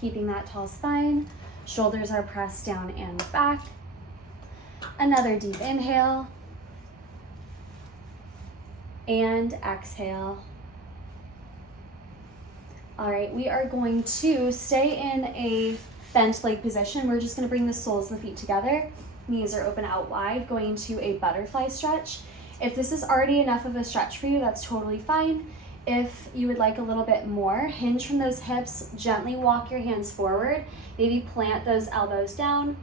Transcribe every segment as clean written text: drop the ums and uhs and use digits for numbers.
keeping that tall spine. Shoulders are pressed down and back. Another deep inhale. And exhale. All right, we are going to stay in a bent leg position. We're just going to bring the soles of the feet together. Knees are open out wide, going to a butterfly stretch. If this is already enough of a stretch for you, that's totally fine. If you would like a little bit more, hinge from those hips, gently walk your hands forward, maybe plant those elbows down.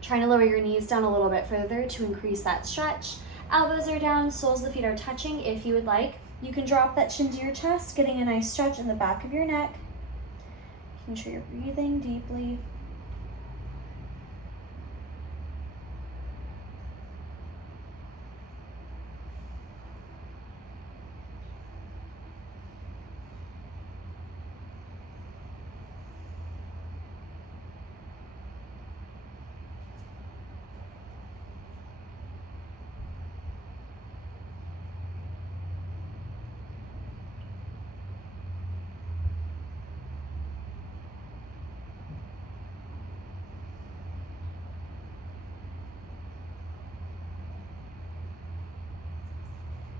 Trying to lower your knees down a little bit further to increase that stretch. Elbows are down, soles of the feet are touching. If you would like, you can drop that chin to your chest, getting a nice stretch in the back of your neck. Making sure you're breathing deeply.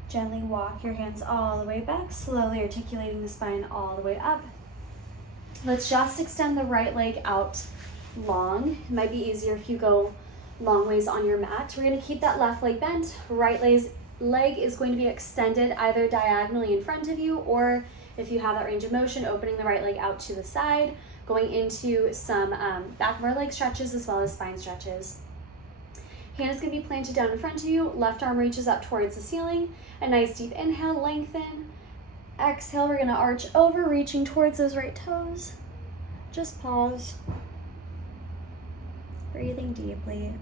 Gently walk your hands all the way back, slowly articulating the spine all the way up. Let's just extend the right leg out long. It might be easier if you go long ways on your mat. We're going to keep that left leg bent. Right leg is going to be extended either diagonally in front of you, or if you have that range of motion, opening the right leg out to the side, going into some back of our leg stretches as well as spine stretches. Hand is going to be planted down in front of you. Left arm reaches up towards the ceiling. A nice deep inhale, lengthen. Exhale, we're going to arch over, reaching towards those right toes. Just pause. Breathing deeply.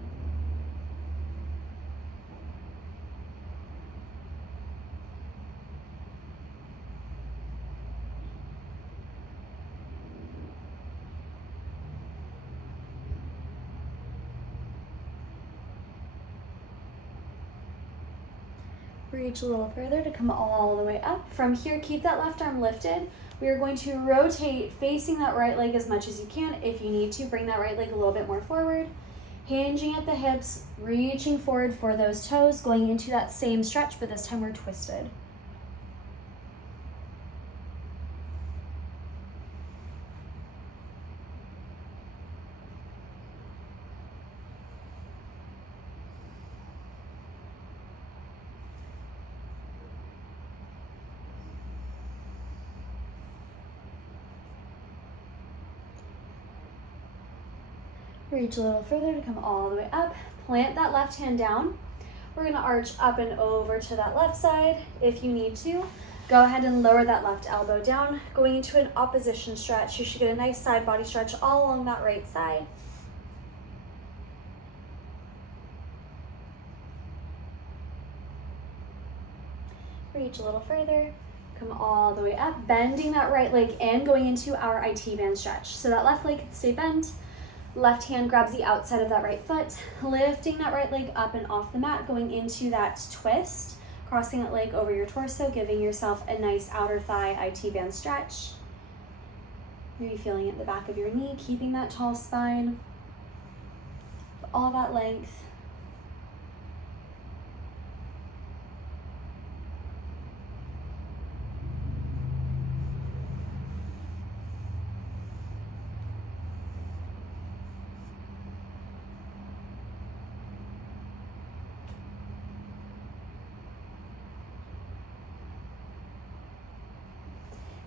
Reach a little further to come all the way up. From here, keep that left arm lifted. We are going to rotate facing that right leg as much as you can. If you need to, bring that right leg a little bit more forward. Hinging at the hips, reaching forward for those toes, going into that same stretch, but this time we're twisted. Reach a little further to come all the way up. Plant that left hand down. We're going to arch up and over to that left side. If you need to, go ahead and lower that left elbow down. Going into an opposition stretch. You should get a nice side body stretch all along that right side. Reach a little further. Come all the way up. Bending that right leg in, going into our IT band stretch. So that left leg can stay bent. Left hand grabs the outside of that right foot, lifting that right leg up and off the mat, going into that twist, crossing that leg over your torso, giving yourself a nice outer thigh IT band stretch. Maybe feeling it in the back of your knee, keeping that tall spine, all that length.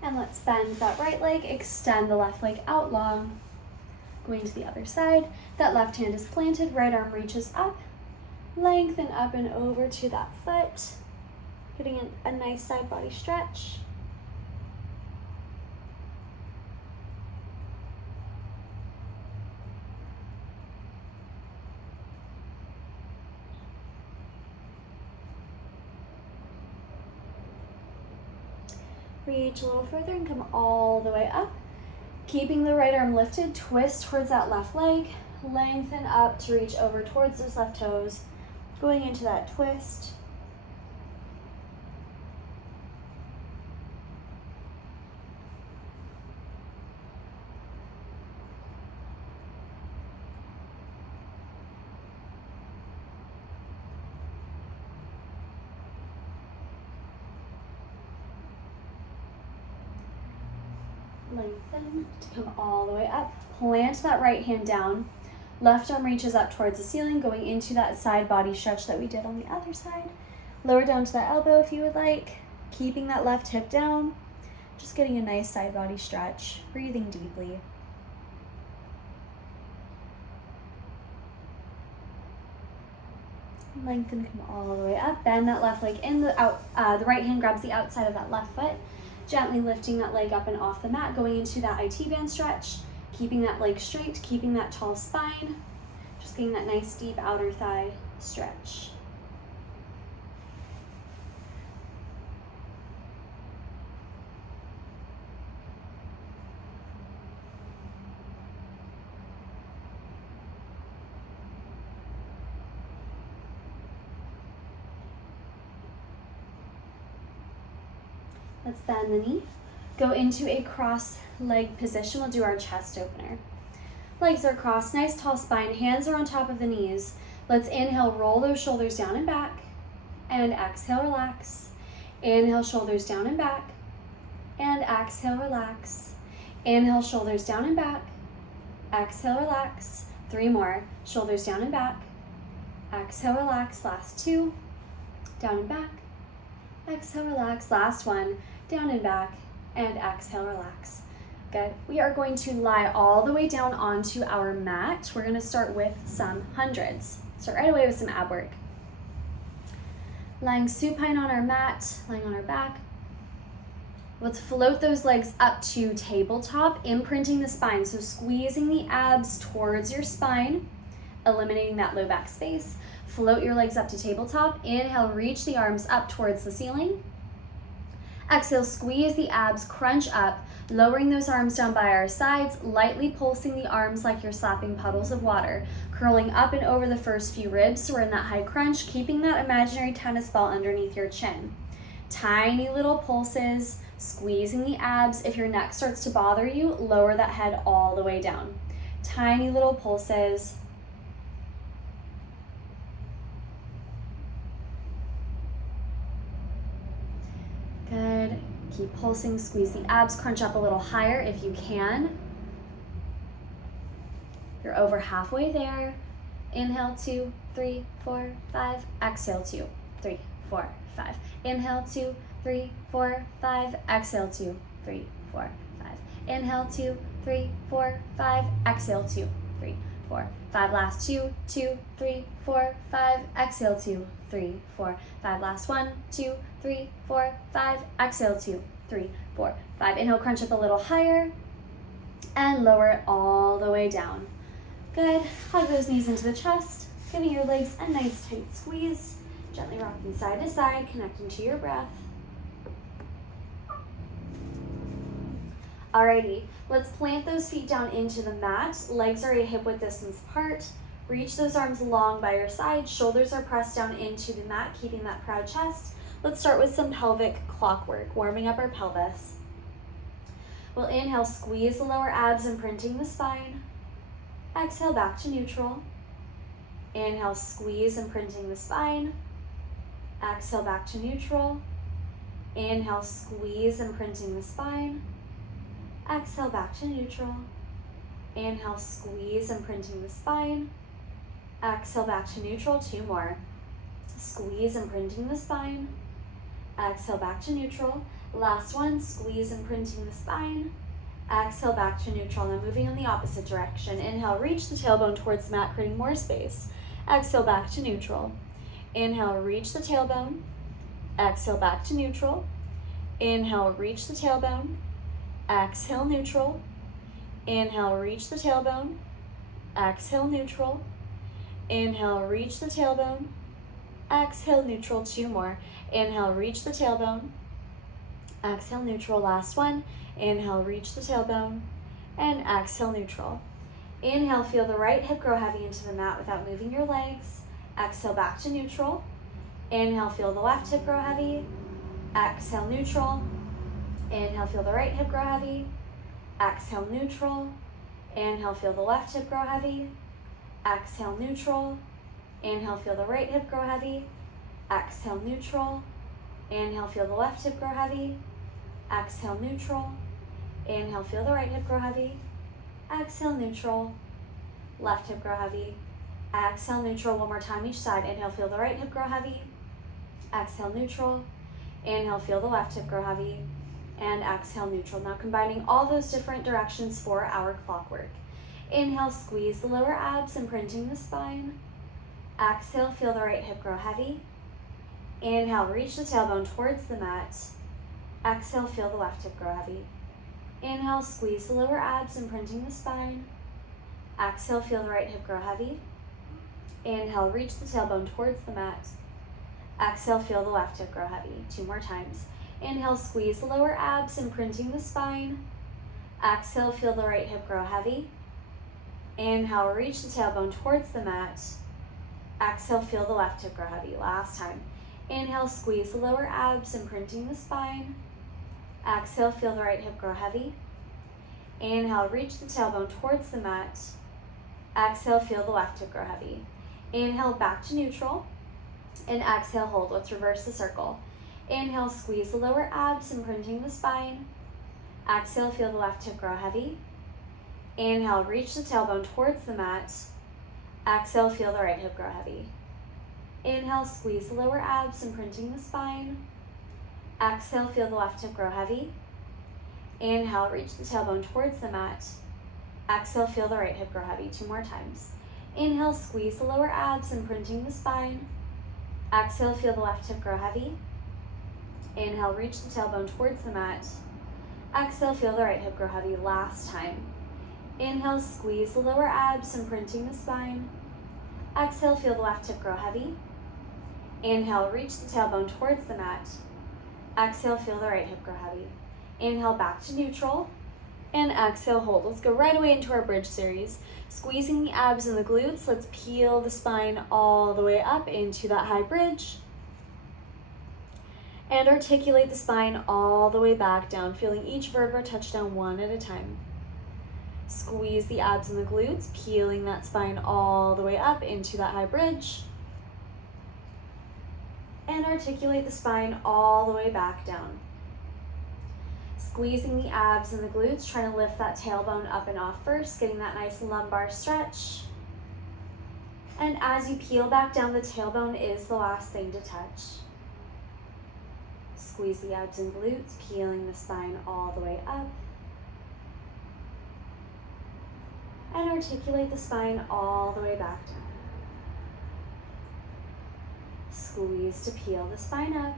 And let's bend that right leg, extend the left leg out long, going to the other side. That left hand is planted, right arm reaches up, lengthen up and over to that foot, getting a nice side body stretch. Reach a little further and come all the way up. Keeping the right arm lifted, twist towards that left leg, lengthen up to reach over towards those left toes, going into that twist. Lengthen to come all the way up. Plant that right hand down. Left arm reaches up towards the ceiling, going into that side body stretch that we did on the other side. Lower down to that elbow if you would like. Keeping that left hip down. Just getting a nice side body stretch. Breathing deeply. Lengthen, come all the way up. Bend that left leg in. The right hand grabs the outside of that left foot. Gently lifting that leg up and off the mat, going into that IT band stretch. Keeping that leg straight, keeping that tall spine. Just getting that nice deep outer thigh stretch. Let's bend the knee. Go into a cross leg position. We'll do our chest opener. Legs are crossed, nice tall spine, hands are on top of the knees. Let's inhale, roll those shoulders down and back, and exhale, relax. Inhale, shoulders down and back, and exhale, relax. Inhale, shoulders down and back, exhale, relax. 3 more, shoulders down and back, exhale, relax. Last 2, down and back, exhale, relax. Last 1, down and back, and exhale, relax. Good. We are going to lie all the way down onto our mat. We're going to start with some hundreds. Start right away with some ab work. Lying supine on our mat, lying on our back. Let's float those legs up to tabletop, imprinting the spine. So squeezing the abs towards your spine, eliminating that low back space. Float your legs up to tabletop. Inhale, reach the arms up towards the ceiling. Exhale, squeeze the abs, crunch up, lowering those arms down by our sides, lightly pulsing the arms like you're slapping puddles of water, curling up and over the first few ribs so we're in that high crunch, keeping that imaginary tennis ball underneath your chin. Tiny little pulses, squeezing the abs. If your neck starts to bother you, lower that head all the way down. Tiny little pulses. Good. Keep pulsing, squeeze the abs, crunch up a little higher if you can. You're over halfway there. Inhale, 2, 3, 4, 5. Exhale, 2, 3, 4, 5. Inhale, 2, 3, 4, 5. Exhale, 2, 3, 4, 5. Inhale, 2, 3, 4, 5. Exhale, 2, 3, 4, 5. Last 2, 2, 3, 4, 5. Exhale, 2, 3, 4, 5. Last 1, 2, 3, 4, 5. Exhale, 2, 3, 4, 5. Inhale, crunch up a little higher and lower it all the way down. Good. Hug those knees into the chest, giving your legs a nice tight squeeze. Gently rocking side to side, connecting to your breath. Alrighty, let's plant those feet down into the mat. Legs are a hip width distance apart. Reach those arms long by your side. Shoulders are pressed down into the mat, keeping that proud chest. Let's start with some pelvic clockwork, warming up our pelvis. We'll inhale, squeeze the lower abs, imprinting the spine. Exhale, back to neutral. Inhale, squeeze, imprinting the spine. Exhale, back to neutral. Inhale, squeeze, imprinting the spine. Exhale, back to neutral. Inhale, squeeze, imprinting the spine. Exhale, back to neutral. 2 more. Squeeze, imprinting the spine. Exhale, back to neutral. Last one, squeeze, imprinting the spine. Exhale, back to neutral. Now moving in the opposite direction. Inhale, reach the tailbone towards the mat, creating more space. Exhale, back to neutral. Inhale, reach the tailbone. Exhale, back to neutral. Inhale, reach the tailbone. Exhale, neutral. Inhale, reach the tailbone. Exhale, neutral. Inhale, reach the tailbone. Exhale, neutral. 2 more. Inhale, reach the tailbone. Exhale, neutral. Last one. Inhale, reach the tailbone. And exhale, neutral. Inhale, feel the right hip grow heavy into the mat without moving your legs. Exhale, back to neutral. Inhale, feel the left hip grow heavy. Exhale, neutral. Inhale, feel the right hip grow heavy. Exhale, neutral. Inhale, feel the left hip grow heavy. Exhale, neutral. Inhale, feel the right hip grow heavy. Exhale, neutral. Inhale, feel the left hip grow heavy. Exhale, neutral. Inhale, feel the right hip grow heavy. Exhale, neutral. Left hip grow heavy. Exhale, neutral. One more time each side. Inhale, feel the right hip grow heavy. Exhale, neutral. Inhale, feel the left hip grow heavy. And exhale, neutral. Now combining all those different directions for our clockwork. Inhale, squeeze the lower abs, imprinting the spine. Exhale, feel the right hip grow heavy. Inhale, reach the tailbone towards the mat. Exhale, feel the left hip grow heavy. Inhale, squeeze the lower abs, imprinting the spine. Exhale, feel the right hip grow heavy. Inhale, reach the tailbone towards the mat. Exhale, feel the left hip grow heavy. 2 more times. Inhale, squeeze the lower abs, imprinting the spine. Exhale, feel the right hip grow heavy. Inhale, reach the tailbone towards the mat. Exhale, feel the left hip grow heavy. Last time. Inhale, squeeze the lower abs, imprinting the spine. Exhale, feel the right hip grow heavy. Inhale, reach the tailbone towards the mat. Exhale, feel the left hip grow heavy. Inhale, back to neutral. And exhale, hold. Let's reverse the circle. Inhale, squeeze the lower abs, imprinting the spine. Exhale, feel the left hip grow heavy. Inhale, reach the tailbone towards the mat. Exhale, feel the right hip grow heavy. Inhale, squeeze the lower abs, imprinting the spine. Exhale, feel the left hip grow heavy. Inhale, reach the tailbone towards the mat. Exhale, feel the right hip grow heavy. 2 more times. Inhale, squeeze the lower abs, imprinting the spine. Exhale, feel the left hip grow heavy. Inhale, reach the tailbone towards the mat. Exhale, feel the right hip grow heavy. Last time. Inhale, squeeze the lower abs, imprinting the spine. Exhale, feel the left hip grow heavy. Inhale, reach the tailbone towards the mat. Exhale, feel the right hip grow heavy. Inhale, back to neutral. And exhale, hold. Let's go right away into our bridge series. Squeezing the abs and the glutes. Let's peel the spine all the way up into that high bridge. And articulate the spine all the way back down, feeling each vertebra touch down one at a time. Squeeze the abs and the glutes, peeling that spine all the way up into that high bridge. And articulate the spine all the way back down. Squeezing the abs and the glutes, trying to lift that tailbone up and off first, getting that nice lumbar stretch. And as you peel back down, the tailbone is the last thing to touch. Squeeze the abs and glutes, peeling the spine all the way up. And articulate the spine all the way back down. Squeeze to peel the spine up.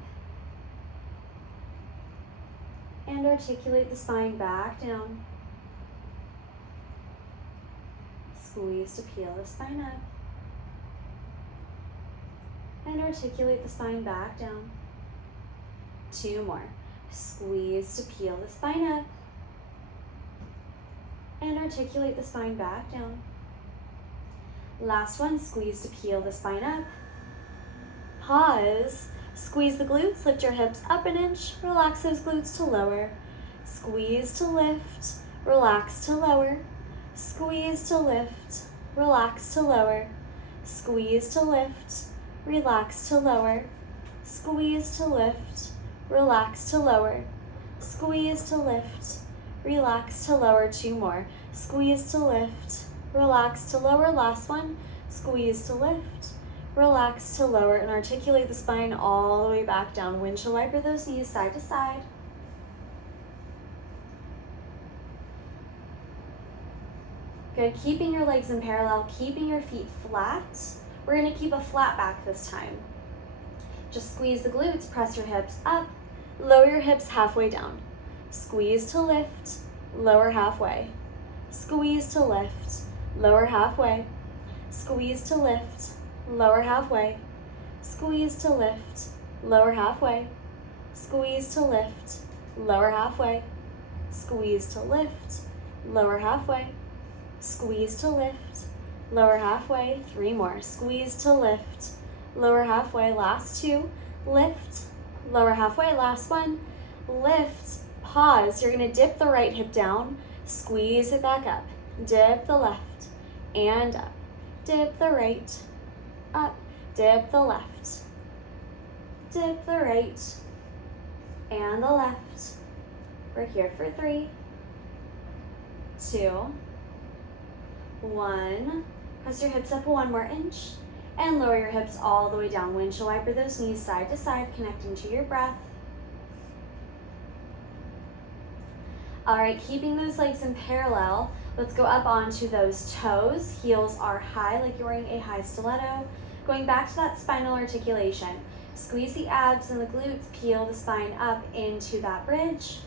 And articulate the spine back down. Squeeze to peel the spine up. And articulate the spine back down. 2 more. Squeeze to peel the spine up. And articulate the spine back down. Last one, squeeze to peel the spine up. Pause. Squeeze the glutes, lift your hips up an inch, relax those glutes to lower. Squeeze to lift, relax to lower. Squeeze to lift, relax to lower. Squeeze to lift, relax to lower. Squeeze to lift, relax to lower. Squeeze to lift, relax to lower. 2 more. Squeeze to lift, relax to lower. Last one. Squeeze to lift, relax to lower, and articulate the spine all the way back down. Windshield wiper those knees side to side. Good, keeping your legs in parallel, keeping your feet flat. We're gonna keep a flat back this time. Just squeeze the glutes, press your hips up, lower your hips halfway down. Squeeze to lift, lower halfway. Squeeze to lift, lower halfway. Squeeze to lift, lower halfway. Squeeze to lift, lower halfway. Squeeze to lift, lower halfway. Squeeze to lift, lower halfway. Squeeze to lift, lower halfway. 3 more. Squeeze to lift, lower halfway. Last 2. Lift, lower halfway. Last one. Lift, pause. You're gonna dip the right hip down, squeeze it back up. Dip the left and up. Dip the right, up. Dip the left. Dip the right and the left. We're here for 3, 2, 1. Press your hips up 1 more inch and lower your hips all the way down. Windshield wiper those knees side to side, connecting to your breath. All right, keeping those legs in parallel, let's go up onto those toes. Heels are high, like you're wearing a high stiletto. Going back to that spinal articulation. Squeeze the abs and the glutes, peel the spine up into that bridge,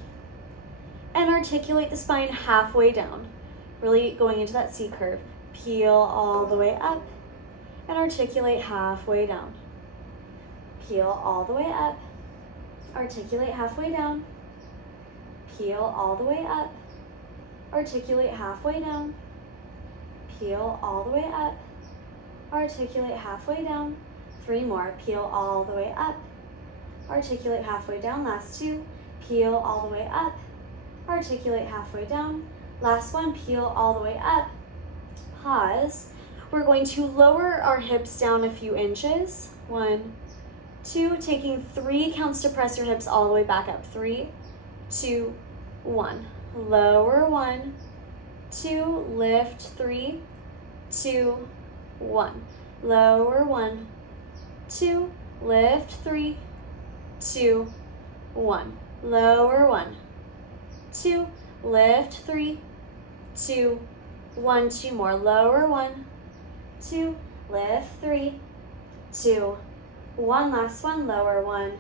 and articulate the spine halfway down. Really going into that C curve. Peel all the way up and articulate halfway down. Peel all the way up, articulate halfway down. Peel all the way up, articulate halfway down. Peel all the way up, articulate halfway down. 3 more. Peel all the way up, articulate halfway down. Last 2. Peel all the way up, articulate halfway down. Last 1. Peel all the way up. Pause. We're going to lower our hips down a few inches. 1, 2. Taking 3 counts to press your hips all the way back up. 3, 2, 1. Lower. 1, 2. Lift. 3, 2, 1. Lower. 1, 2. Lift. 3, 2, 1. Lower. 1, 2. Lift. 3, 2, 1. 2 more. Lower. 1, 2. Lift. 3, 2, 1. Last 1. Lower. 1,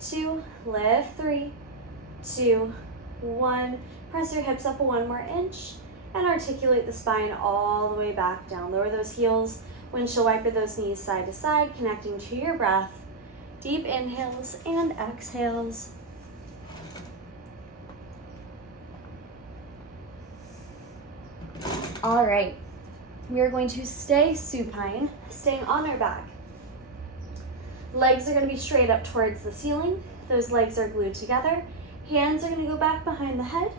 2. Lift. 3, 2, 1. Press your hips up 1 more inch and articulate the spine all the way back down. Lower those heels. Windshield wiper those knees side to side, connecting to your breath. Deep inhales and exhales. All right, we are going to stay supine, staying on our back. Legs are going to be straight up towards the ceiling. Those legs are glued together. Hands are going to go back behind the head.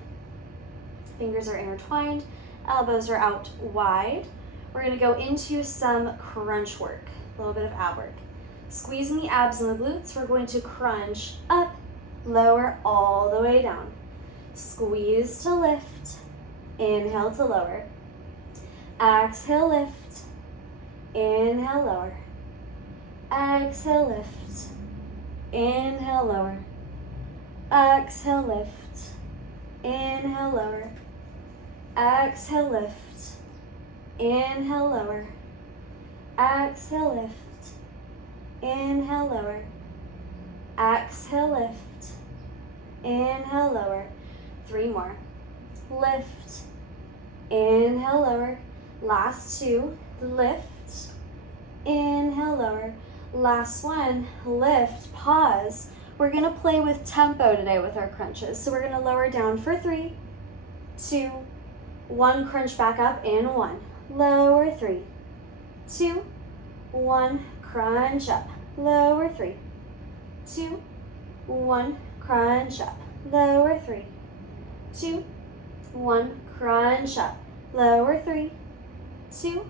Fingers are intertwined. Elbows are out wide. We're going to go into some crunch work, a little bit of ab work. Squeezing the abs and the glutes, we're going to crunch up, lower all the way down. Squeeze to lift, inhale to lower. Exhale, lift, inhale, lower. Exhale, lift, inhale, lower. Exhale, lift, inhale, lower. Exhale, lift, inhale, lower. Exhale, lift, inhale, lower. Exhale, lift, inhale, lower. 3 more. Lift, inhale, lower. Last 2, lift, inhale, lower. Last 1, lift, pause. We're gonna play with tempo today with our crunches. So we're gonna lower down for 3, 2, 1, crunch back up in 1. Lower 3, 2, 1, crunch up. Lower 3, 2, 1, crunch up. Lower 3, 2, 1, crunch up. Lower 3, 2,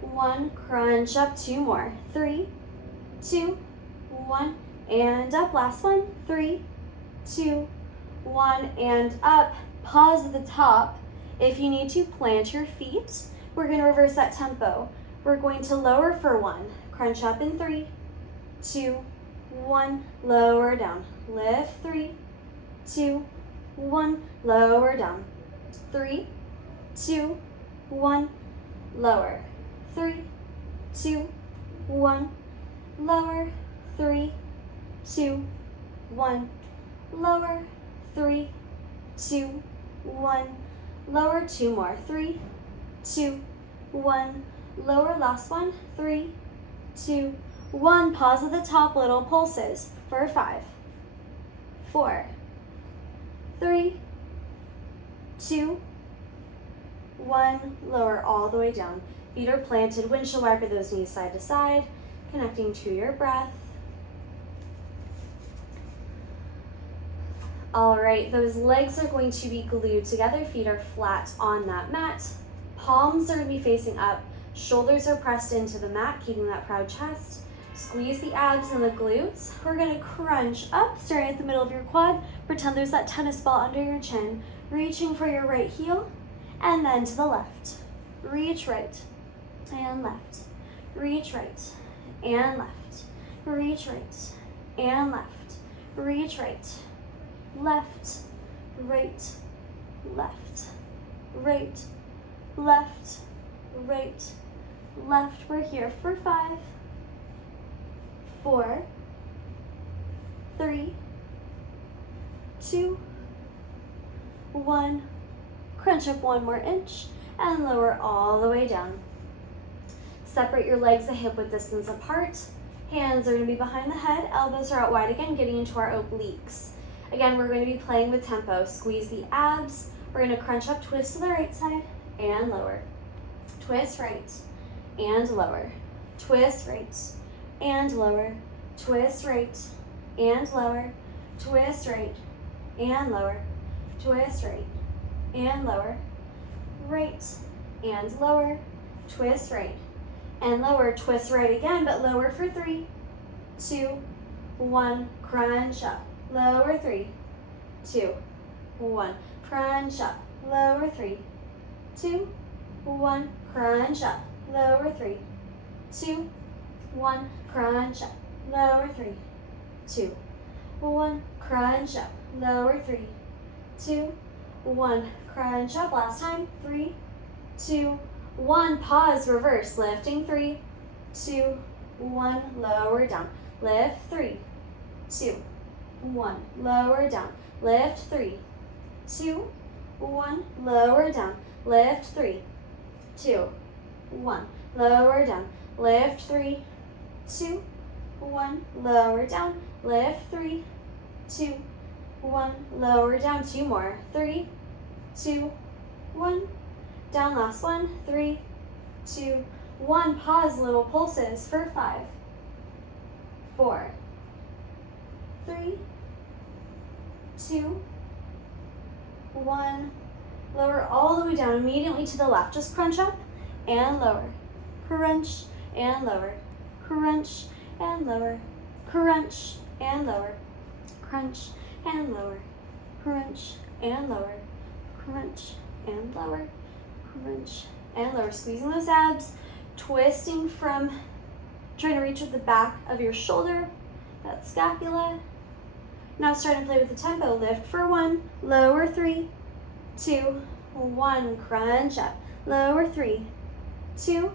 1, crunch up. 2 more. 3, 2, 1, and up. Last 1. 3, 2, 1, and up. Pause at the top. If you need to, plant your feet. We're going to reverse that tempo. We're going to lower for 1. Crunch up in 3, 2, 1. Lower down. Lift. 3, 2, 1. Lower down. 3, 2, 1. Lower. 3, 2, 1. Lower. 3, 2, 1. Lower. 3, 2, 1. Lower. 2 more. 3, 2, 1. Lower. Last 1. 3, 2, 1. Pause at the top. Little pulses for 5, 4, 3, 2, 1. Lower all the way down. Feet are planted. Windshield wiper those knees side to side, connecting to your breath. All right, those legs are going to be glued together. Feet are flat on that mat. Palms are going to be facing up. Shoulders are pressed into the mat, keeping that proud chest. Squeeze the abs and the glutes. We're going to crunch up, starting at the middle of your quad. Pretend there's that tennis ball under your chin. Reaching for your right heel and then to the left. Reach right and left. Reach right and left. Reach right and left. Reach right. Left, right, left, right, left, right, left. We're here for 5, 4, 3, 2, 1. Crunch up 1 more inch and lower all the way down. Separate your legs a hip width distance apart. Hands are going to be behind the head, elbows are out wide again, getting into our obliques. Again, we're going to be playing with tempo. Squeeze the abs. We're going to crunch up, twist to the right side, and lower. Twist right, and lower. Twist right, and lower. Twist right, and lower. Twist right, and lower. Twist right, and lower. Right, and lower. Twist right, and lower. Twist right again, but lower for 3, 2, 1. Crunch up. Lower 3, 2, 1. Crunch up. Lower 3, 2, 1. Crunch up. Lower 3, 2, 1. Crunch up. Lower 3, 2, 1. Crunch up. Lower 3, 2, 1. Crunch up. Last time. 3, 2, 1. Pause. Reverse. Lifting. 3, 2, 1. Lower down. Lift. 3, 2, 1. Lower down. Lift. 3, 2, 1. Lower down. Lift. 3, 2, 1. Lower down. Lift. 3, 2, 1. Lower down. Lift. 3, 2, 1. Lower down. 2 more. 3, 2, 1. Down. Last one. 3, 2, 1. Pause. Little pulses for 5, 4, 3, 2, 1. Lower all the way down immediately to the left. Just crunch up and lower. Crunch and lower. Crunch and lower. Crunch and lower. Crunch and lower. Crunch and lower. Crunch and lower. Crunch and lower. Squeezing those abs. Twisting from, trying to reach with the back of your shoulder, that scapula. Now starting to play with the tempo. Lift for 1, lower 3, 2, 1. Crunch up. Lower 3, 2,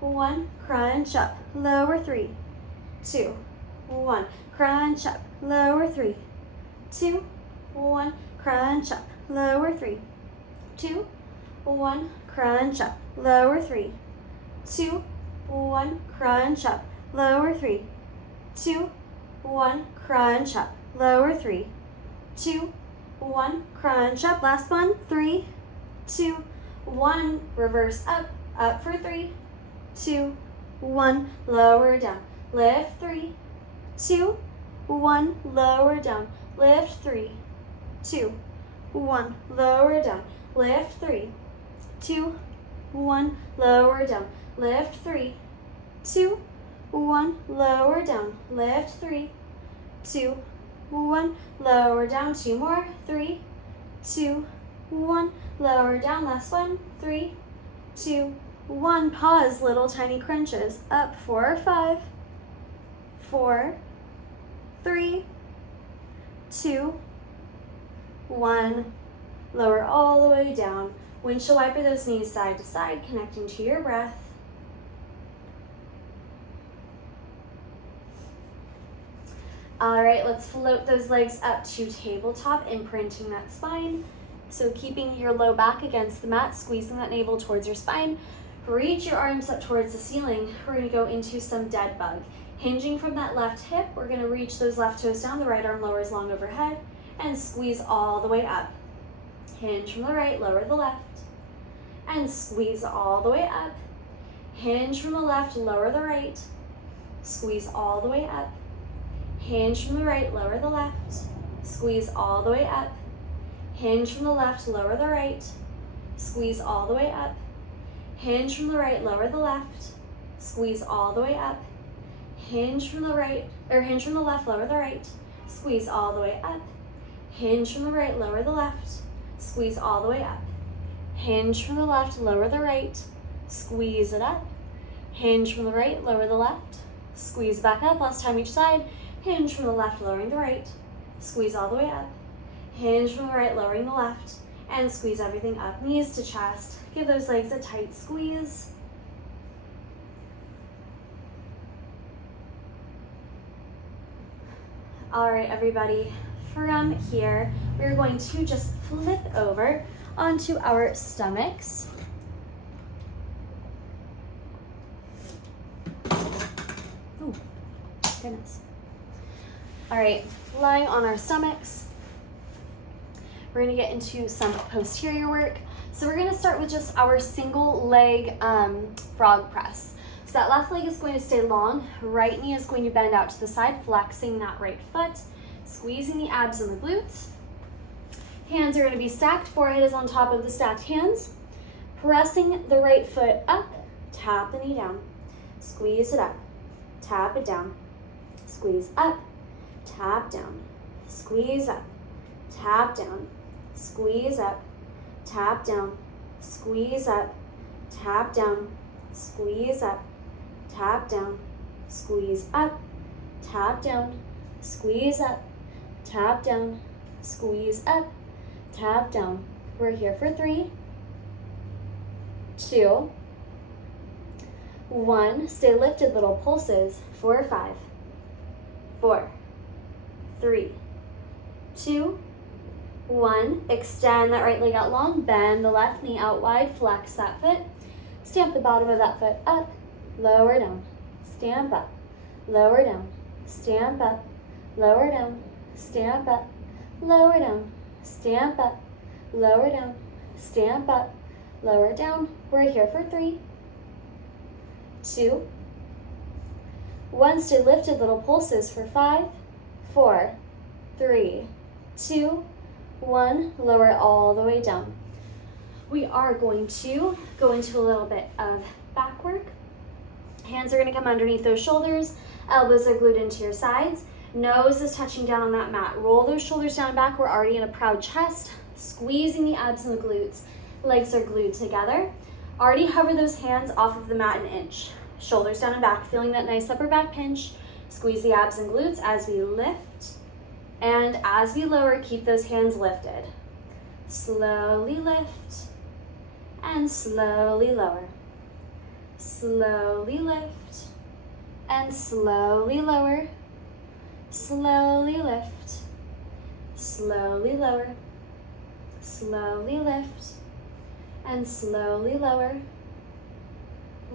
1. Crunch up. Lower 3, 2, 1. Crunch up. Lower 3, 2, 1. Crunch up. Lower 3, 2, 1. Crunch up. Lower 3, 2, 1. Crunch up. Lower 3, 2, 1. Crunch up. Lower 3, 2, 1. Crunch up. Last one. 3, 2, 1. Reverse up. Up for 3, 2, 1. Lower down. Lift. 3, 2, 1. Lower down. Lift. 3, 2, 1. Lower down. Lift. 3, 2, 1. Lower down. Lift. 3, 2, 1. Lower down. Lift. 3, 2, 1. Lower down. 2 more. 3, 2, 1. Lower down. Last one. 3, 2, 1. Pause. Little tiny crunches. Up. 4 or 5, 4, 3, 2, 1. Lower all the way down. Windshield wiper those knees side to side, connecting to your breath. All right, let's float those legs up to tabletop, imprinting that spine. So keeping your low back against the mat, squeezing that navel towards your spine. Reach your arms up towards the ceiling. We're gonna go into some dead bug. Hinging from that left hip, we're gonna reach those left toes down, the right arm lowers long overhead, and squeeze all the way up. Hinge from the right, lower the left, and squeeze all the way up. Hinge from the left, lower the right, squeeze all the way up. Hinge from the right, lower the left, squeeze all the way up. Hinge from the left, lower the right, squeeze all the way up. Hinge from the right, lower the left, squeeze all the way up. Hinge from the right, or hinge from the left, lower the right, squeeze all the way up. Hinge from the right, lower the left, squeeze all the way up. Hinge from the left, lower the right, squeeze it up. Hinge from the right, lower the left, squeeze back up. Last time each side. Hinge from the left, lowering the right, squeeze all the way up. Hinge from the right, lowering the left, and squeeze everything up. Knees to chest. Give those legs a tight squeeze. All right, everybody. From here, we're going to just flip over onto our stomachs. Oh, goodness. All right, lying on our stomachs. We're gonna get into some posterior work. So we're gonna start with just our single leg frog press. So that left leg is going to stay long, right knee is going to bend out to the side, flexing that right foot, squeezing the abs and the glutes. Hands are gonna be stacked, forehead is on top of the stacked hands. Pressing the right foot up, tap the knee down, squeeze it up, tap it down, squeeze up, tap down, squeeze up, tap down, squeeze up, tap down, squeeze up, tap down, squeeze up, tap down, squeeze up, tap down, squeeze up, tap down, squeeze up, tap down. We're here for 3, 2, 1. Stay lifted, little pulses. 4, 5, 4, 3, 2, 1. Extend that right leg out long, bend the left knee out wide, flex that foot, stamp the bottom of that foot up, lower down, stamp up, lower down, stamp up, lower down, stamp up, lower down, stamp up, lower down, stamp up, lower down. We're here for 3, 2, 1. Stay lifted, little pulses for 5, 4, 3, 2, 1. Lower all the way down. We are going to go into a little bit of back work. Hands are going to come underneath those shoulders. Elbows are glued into your sides. Nose is touching down on that mat. Roll those shoulders down and back. We're already in a proud chest. Squeezing the abs and the glutes. Legs are glued together. Already hover those hands off of the mat an inch. Shoulders down and back. Feeling that nice upper back pinch. Squeeze the abs and glutes as we lift. And as we lower, keep those hands lifted. Slowly lift and slowly lower. Slowly lift and slowly lower. Slowly lift, slowly lower. Slowly lift and slowly lower.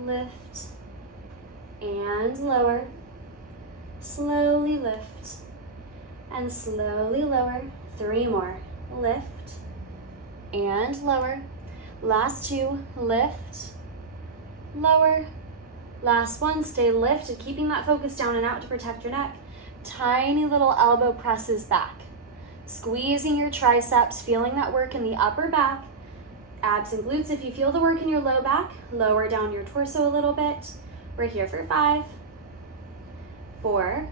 Lift and lower. Slowly lift and slowly lower. 3 more. Lift and lower. Last 2. Lift, lower. Last 1. Stay lifted, keeping that focus down and out to protect your neck. Tiny little elbow presses back. Squeezing your triceps, feeling that work in the upper back. Abs and glutes. If you feel the work in your low back, lower down your torso a little bit. We're here for 5, 4,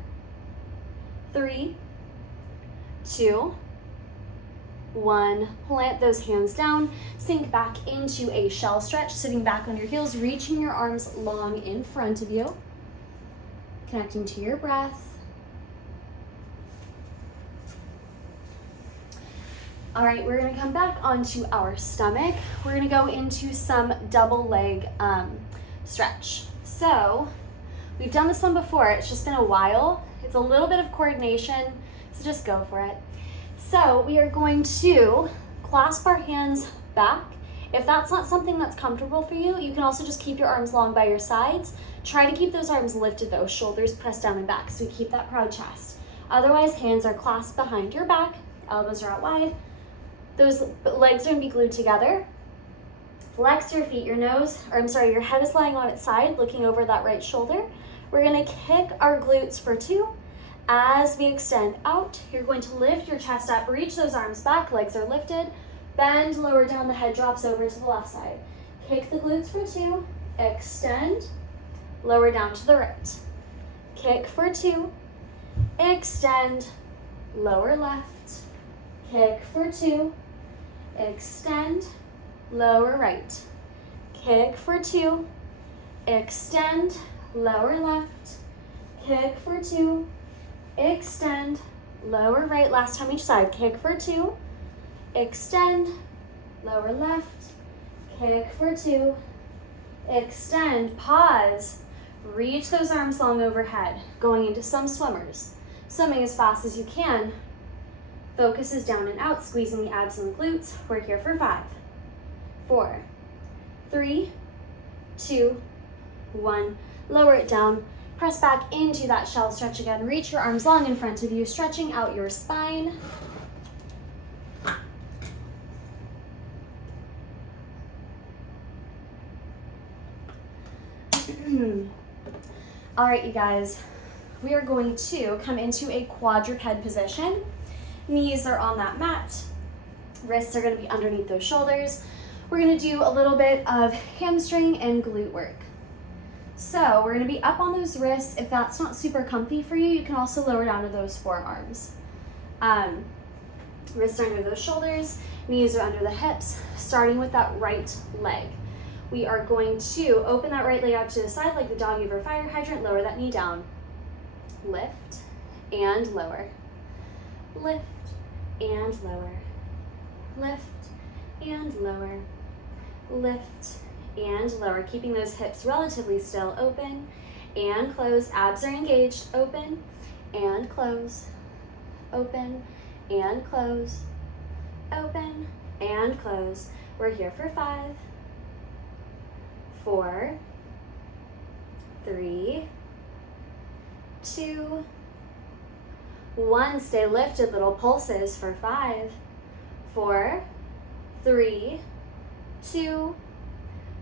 3, 2, 1. Plant those hands down. Sink back into a shell stretch, sitting back on your heels, reaching your arms long in front of you. Connecting to your breath. All right, we're gonna come back onto our stomach. We're gonna go into some double leg stretch. So we've done this one before. It's just been a while. It's a little bit of coordination, so just go for it. So we are going to clasp our hands back. If that's not something that's comfortable for you, you can also just keep your arms long by your sides. Try to keep those arms lifted though, shoulders pressed down and back, so you keep that proud chest. Otherwise, hands are clasped behind your back, elbows are out wide. Those legs are gonna be glued together. Flex your feet, your head is lying on its side, looking over that right shoulder. We're gonna kick our glutes for 2. As we extend out, you're going to lift your chest up, reach those arms back, legs are lifted, bend, lower down, the head drops over to the left side. Kick the glutes for 2, extend, lower down to the right. Kick for 2, extend, lower left. Kick for 2, extend, lower right. Kick for 2, extend, lower left. Kick for 2, extend, lower right. Last time each side. Kick for 2, extend, lower left. Kick for 2, extend, pause. Reach those arms long overhead, going into some swimmers. Swimming as fast as you can. Focus is down and out, squeezing the abs and the glutes. We're here for 5, 4, 3, 2, 1. Lower it down. Press back into that shell stretch again. Reach your arms long in front of you, stretching out your spine. All right, you guys, we are going to come into a quadruped position. Knees are on that mat. Wrists are going to be underneath those shoulders. We're going to do a little bit of hamstring and glute work. So we're going to be up on those wrists. If that's not super comfy for you, you can also lower down to those forearms. Wrists are under those shoulders. Knees are under the hips, starting with that right leg. We are going to open that right leg out to the side like the doggy over a fire hydrant. Lower that knee down. Lift and lower. Lift and lower. Lift and lower. Lift and lower. Keeping those hips relatively still. Open and close. Abs are engaged. Open and close. Open and close. Open and close. We're here for 5, 4, 3, 2, 1. Stay lifted, little pulses for 5, 4, 3, 2,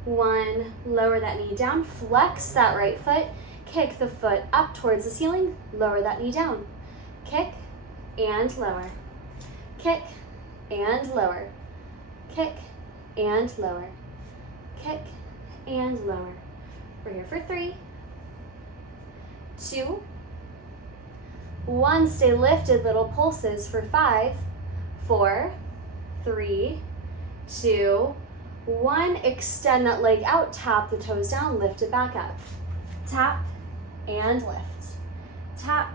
1. Lower that knee down, flex that right foot, kick the foot up towards the ceiling, lower that knee down. Kick and lower. Kick and lower. Kick and lower. Kick and lower. We're here for 3, 2, 1. Stay lifted, little pulses for 5, 4, 3, 2, 1. Extend that leg out, tap the toes down, lift it back up. Tap and lift. Tap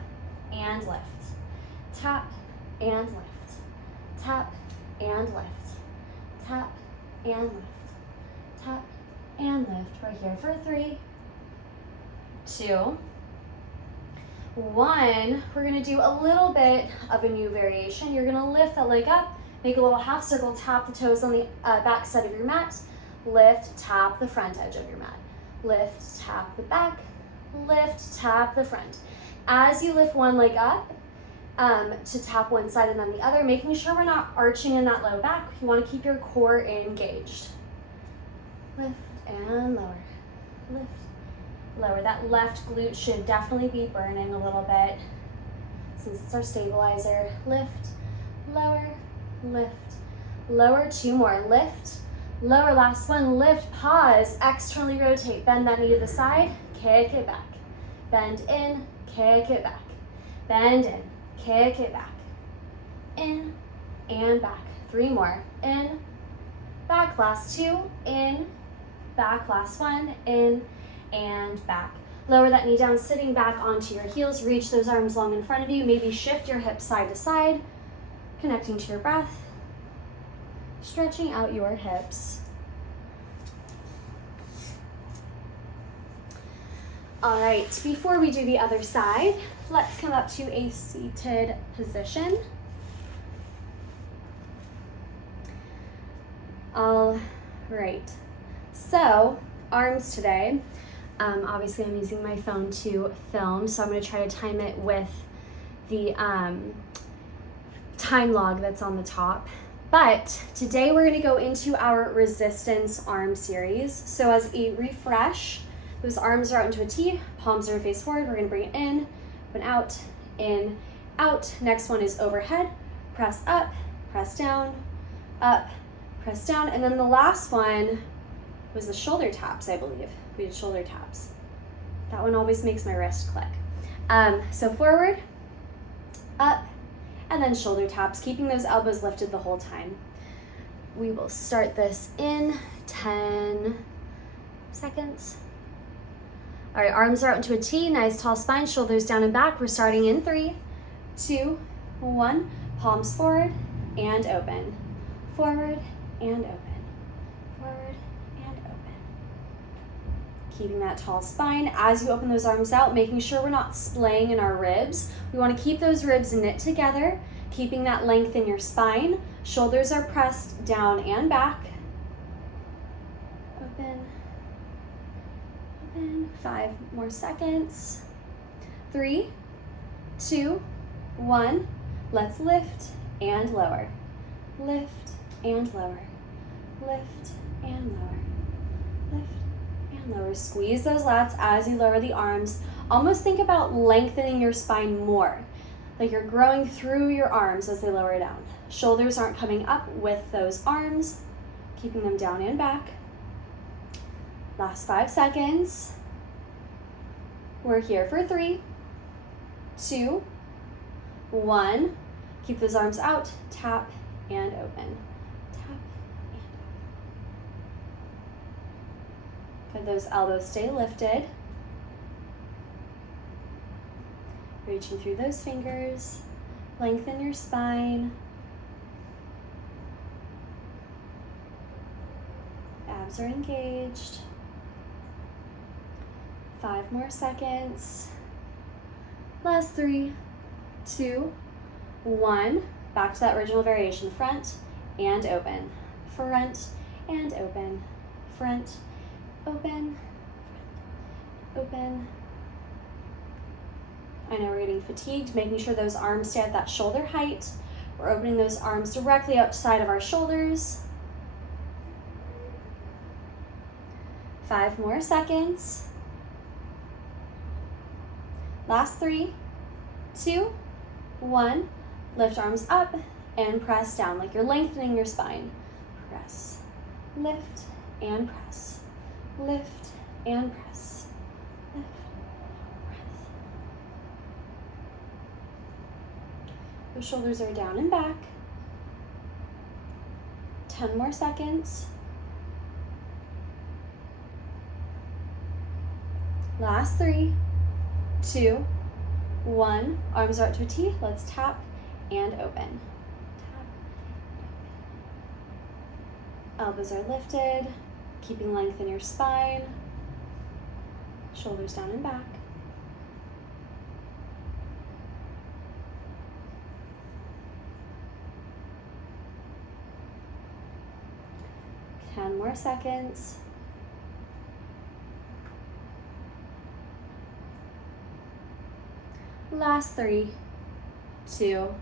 and lift. Tap and lift. Tap and lift. Tap and lift. Tap and lift. We're here for 3, 2, 1. We're gonna do a little bit of a new variation. You're gonna lift that leg up, make a little half circle, tap the toes on the back side of your mat, lift, tap the front edge of your mat. Lift, tap the back, lift, tap the front. As you lift one leg up, to tap one side and then the other, making sure we're not arching in that low back. You wanna keep your core engaged. Lift and lower, lift, lower. That left glute should definitely be burning a little bit since it's our stabilizer. Lift, lower, lift, lower. 2 more. Lift, lower. Last one. Lift, pause, externally rotate. Bend that knee to the side, kick it back. Bend in, kick it back. Bend in, kick it back. In and back. 3 more. In, back. Last 2. In, back. Last 1. In and back. Lower that knee down, sitting back onto your heels. Reach those arms long in front of you. Maybe shift your hips side to side, connecting to your breath, stretching out your hips. All right, before we do the other side, let's come up to a seated position. All right, so arms today. Obviously I'm using my phone to film, so I'm going to try to time it with the time log that's on the top. But today we're going to go into our resistance arm series. So as a refresh, those arms are out into a T, palms are face forward. We're going to bring it in, in, out. Next one is overhead, press up, press down, up, press down. And then the last one was the shoulder taps, I believe. We did shoulder taps. That one always makes my wrist click. So forward, up, and then shoulder taps, keeping those elbows lifted the whole time. We will start this in 10 seconds. All right, arms are out into a T, nice tall spine, shoulders down and back. We're starting in 3, 2, 1. Palms forward and open. Forward and open. Forward and open. Keeping that tall spine as you open those arms out, making sure we're not splaying in our ribs. We want to keep those ribs knit together, keeping that length in your spine. Shoulders are pressed down and back. Open. 5 more seconds. 3, 2, 1. Let's lift and lower. Lift and lower. Lift and lower. Lift and lower. Squeeze those lats as you lower the arms. Almost think about lengthening your spine more, like you're growing through your arms as they lower down. Shoulders aren't coming up with those arms, keeping them down and back. Last 5 seconds. We're here for 3, 2, 1. Keep those arms out, tap and open. Tap and open. Good, those elbows stay lifted. Reaching through those fingers. Lengthen your spine. Abs are engaged. 5 more seconds. Last 3, 2, 1. Back to that original variation. Front and open. Front and open. Front, open, open. I know we're getting fatigued, making sure those arms stay at that shoulder height. We're opening those arms directly outside of our shoulders. 5 more seconds. Last 3, 2, 1. Lift arms up and press down like you're lengthening your spine. Press, lift, and press. Lift and press. Lift, press. Your shoulders are down and back. 10 more seconds. Last 3, 2, 1. Arms are out to a T. Let's tap and open. Tap. Elbows are lifted, keeping length in your spine. Shoulders down and back. Ten more seconds. Last 3, 2,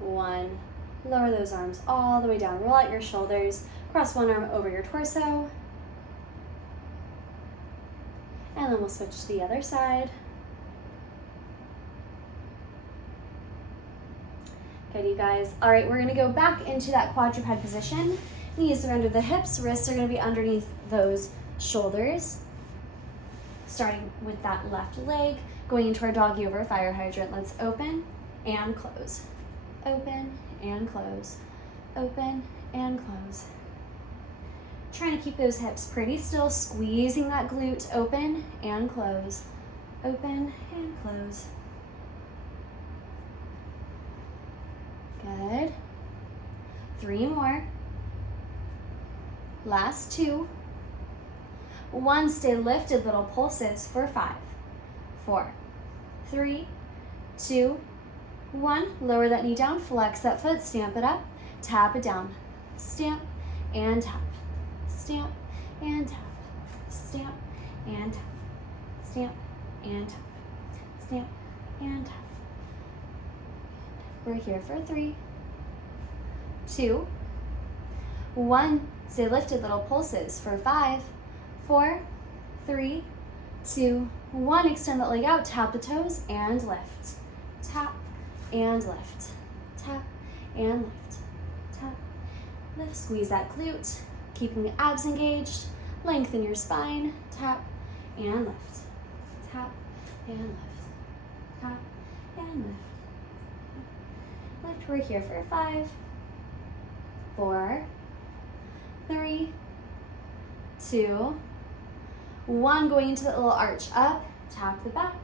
1. Lower those arms all the way down. Roll out your shoulders. Cross one arm over your torso. And then we'll switch to the other side. Good, you guys. All right, we're gonna go back into that quadruped position. Knees are under the hips, wrists are gonna be underneath those shoulders. Starting with that left leg, going into our doggy over fire hydrant. Let's open and close. Open and close. Open and close. Trying to keep those hips pretty still, squeezing that glute. Open and close. Open and close. Good. 3 more. Last 2. 1, stay lifted, little pulses for 5, 4, 3, 2, 1. Lower that knee down, flex that foot, stamp it up, tap it down, stamp and tap, stamp and tap, stamp and tap, stamp and tap, stamp and tap. We're here for 3, 2, 1. Stay lifted, little pulses for 5, 4, 3, 2, 1. Extend that leg out, tap the toes and lift. Tap and lift. Tap and lift. Tap, lift. Squeeze that glute, keeping the abs engaged. Lengthen your spine. Tap and lift. Tap and lift. Tap and lift. Lift. We're here for 5, 4, 3, 2, 1. Going into that little arch. Up, tap the back.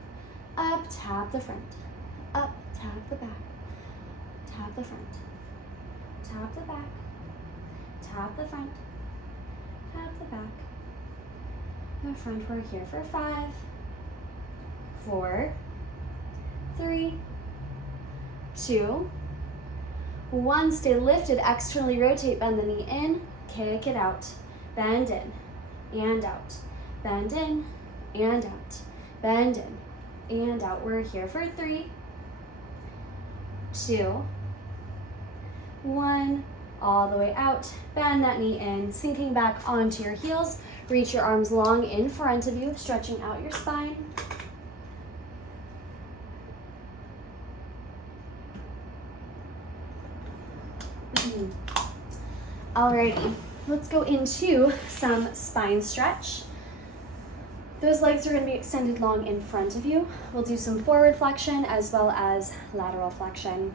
Up, tap the front. Up, tap the back. Tap the front. Tap the back. Tap the front. Tap the back. The front. We're here for 5, 4, 3, 2, 1. Stay lifted. Externally rotate. Bend the knee in. Kick it out. Bend in and out. Bend in and out. Bend in and out. We're here for 3, 2, 1. All the way out. Bend that knee in. Sinking back onto your heels. Reach your arms long in front of you, stretching out your spine. Alrighty, let's go into some spine stretch. Those legs are going to be extended long in front of you. We'll do some forward flexion as well as lateral flexion.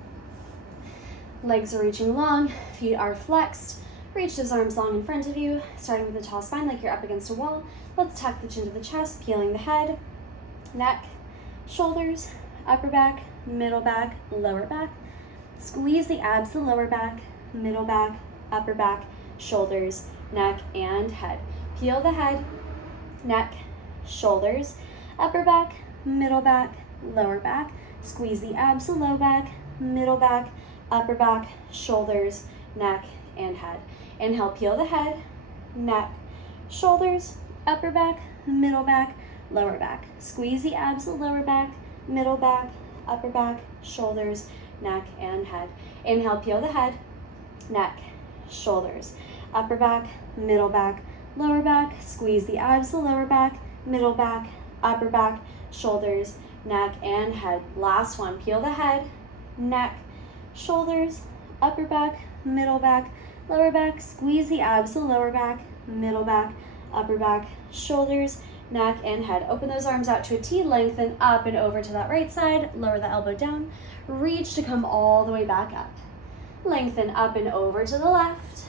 Legs are reaching long, feet are flexed. Reach those arms long in front of you, starting with a tall spine like you're up against a wall. Let's tuck the chin to the chest, peeling the head, neck, shoulders, upper back, middle back, lower back. Squeeze the abs, the lower back, middle back, upper back, shoulders, neck, and head. Peel the head, neck, shoulders, upper back, middle back, lower back. Squeeze the abs, the low back, middle back, upper back, shoulders, neck, and head. Inhale, peel the head, neck, shoulders, upper back, middle back, lower back. Squeeze the abs, the lower back, middle back, upper back, shoulders, neck, and head. Inhale, peel the head, neck, shoulders, upper back, middle back, lower back. Squeeze the abs, the lower back, middle back, upper back, shoulders, neck, and head. Last one, peel the head, neck, shoulders, upper back, middle back, lower back. Squeeze the abs, the lower back, middle back, upper back, shoulders, neck, and head. Open those arms out to a T, lengthen up and over to that right side, lower the elbow down, reach to come all the way back up. Lengthen up and over to the left,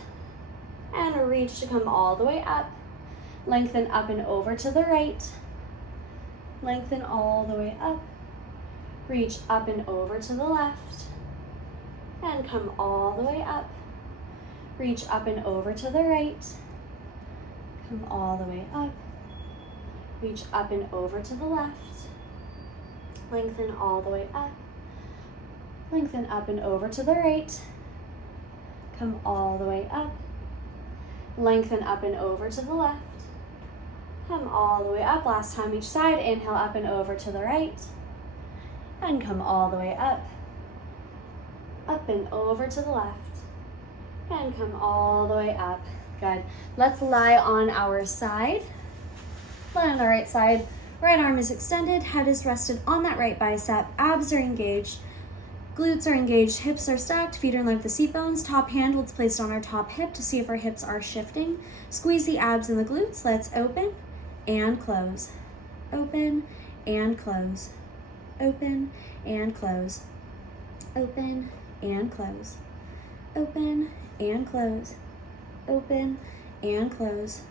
and reach to come all the way up. Lengthen up and over to the right, lengthen all the way up, reach up and over to the left, and come all the way up. Reach up and over to the right, come all the way up, reach up and over to the left, lengthen all the way up, lengthen up and over to the right, come all the way up, lengthen up and over to the left, come all the way up. Last time each side, inhale up and over to the right, and come all the way up and over to the left, and come all the way up. Good. Let's lie on our side. Lie on the right side. Right arm is extended, head is rested on that right bicep, abs are engaged, glutes are engaged, hips are stacked, feet are in line with the seat bones. Top hand holds placed on our top hip to see if our hips are shifting. Squeeze the abs and the glutes. Let's open and close. Open and close. Open and close. Open and close. Open and close. Open and close.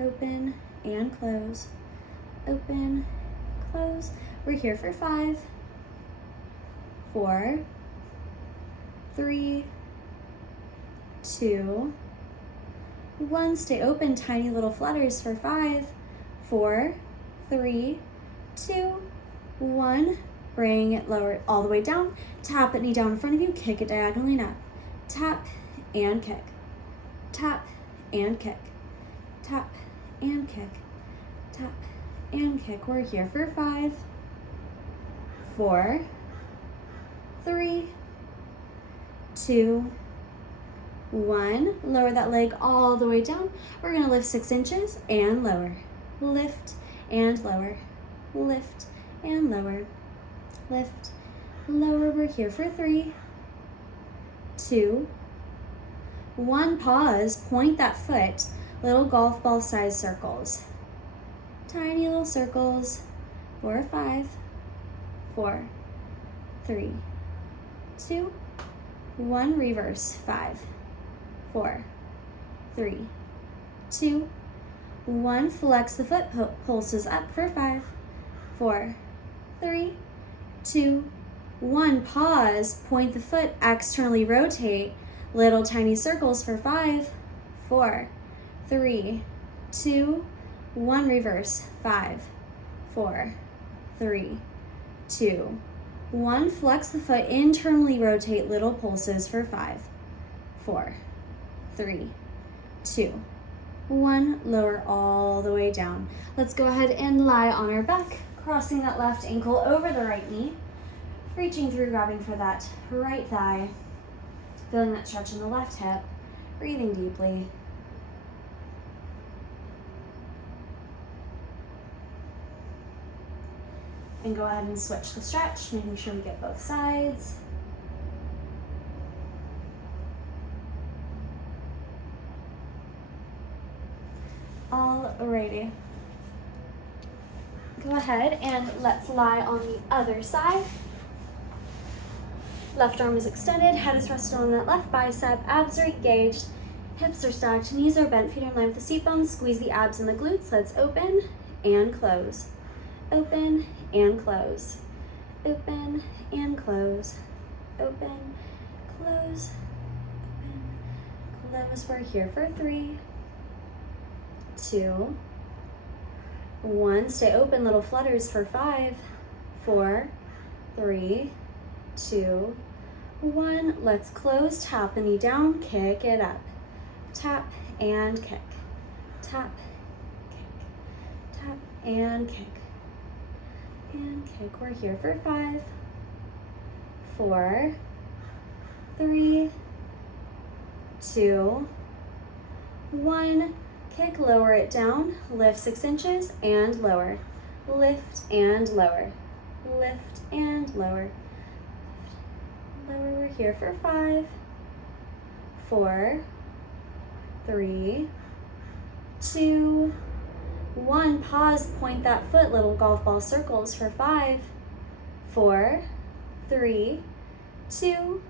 Open and close. Open, close. We're here for 5, 4, 3, 2, 1. Stay open, tiny little flutters for 5, 4, 3, 2, 1. Bring it lower all the way down. Tap that knee down in front of you. Kick it diagonally up. Tap and kick. Tap and kick. Tap and kick. Tap and kick. We're here for 5, 4, 3, 2, 1. Lower that leg all the way down. We're going to lift 6 inches and lower. Lift and lower. Lift and lower. Lift, lower. We're here for 3, 2, 1. Pause. Point that foot. Little golf ball size circles. Tiny little circles. 4, 5, 4, 3, 2, 1. Reverse. 5, 4, 3, 2, 1. Flex the foot, pulses up for 5, 4, 3, 2, 1. Pause, point the foot, externally rotate, little tiny circles for 5, 4, 3, 2, 1. Reverse, 5, 4, 3, 2, 1. Flex the foot, internally rotate, little pulses for 5, 4, 3, 2, 1. Lower all the way down. Let's go ahead and lie on our back, crossing that left ankle over the right knee, reaching through, grabbing for that right thigh, feeling that stretch in the left hip, breathing deeply. And go ahead and switch the stretch, making sure we get both sides. Alrighty. Go ahead and let's lie on the other side. Left arm is extended, head is rested on that left bicep, abs are engaged, hips are stacked, knees are bent, feet are in line with the seat bones. Squeeze the abs and the glutes. Let's open and close. Open and close. Open and close. Open, close, open, close. We're here for 3, 2, 1. Stay open, little flutters for 5, 4, 3, 2, 1. Let's close, tap the knee down, kick it up. Tap and kick. Tap, kick. Tap and kick. And kick. We're here for 5, 4, 3, 2, 1. Kick, lower it down, lift 6 inches and lower. Lift and lower. Lift and lower. Lower, we're here for 5, 4, 3, 2, 1. Pause, point that foot, little golf ball circles for 5, 4, 3, 2,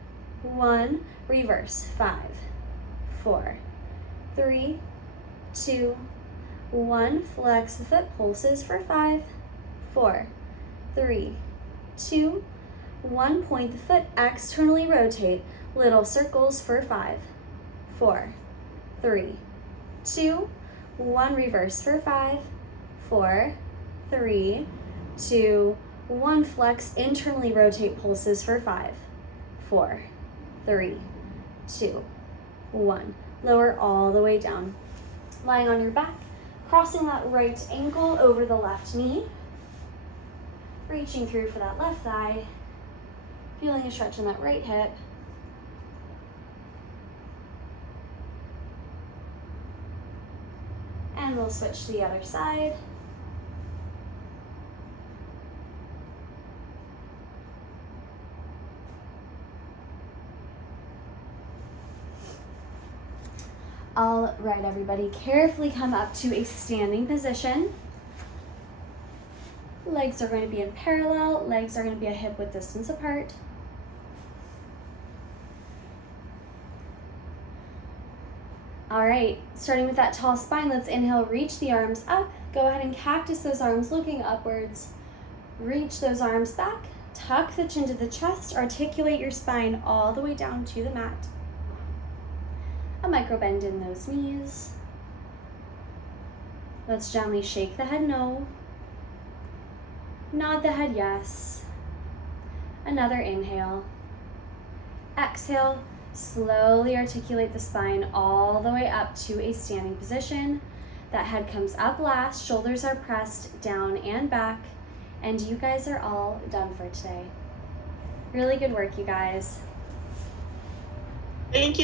1. Reverse, 5, 4, 3, 2, 1. Flex the foot, pulses for 5, 4, 3, 2, 1. Point the foot, externally rotate, little circles for 5, 4, 3, 2, 1. Reverse for 5, 4, 3, 2, 1. Flex, internally rotate, pulses for 5, 4, 3, 2, 1. Lower all the way down. Lying on your back, crossing that right ankle over the left knee, reaching through for that left thigh, feeling a stretch in that right hip. And we'll switch to the other side. All right, everybody, carefully come up to a standing position. Legs are going to be in parallel. Legs are going to be a hip width distance apart. All right, starting with that tall spine, let's inhale, reach the arms up. Go ahead and cactus those arms looking upwards. Reach those arms back. Tuck the chin to the chest. Articulate your spine all the way down to the mat. A micro bend in those knees. Let's gently shake the head no. Nod the head yes. Another inhale. Exhale, slowly articulate the spine all the way up to a standing position. That head comes up last, shoulders are pressed down and back, and you guys are all done for today. Really good work, you guys. Thank you.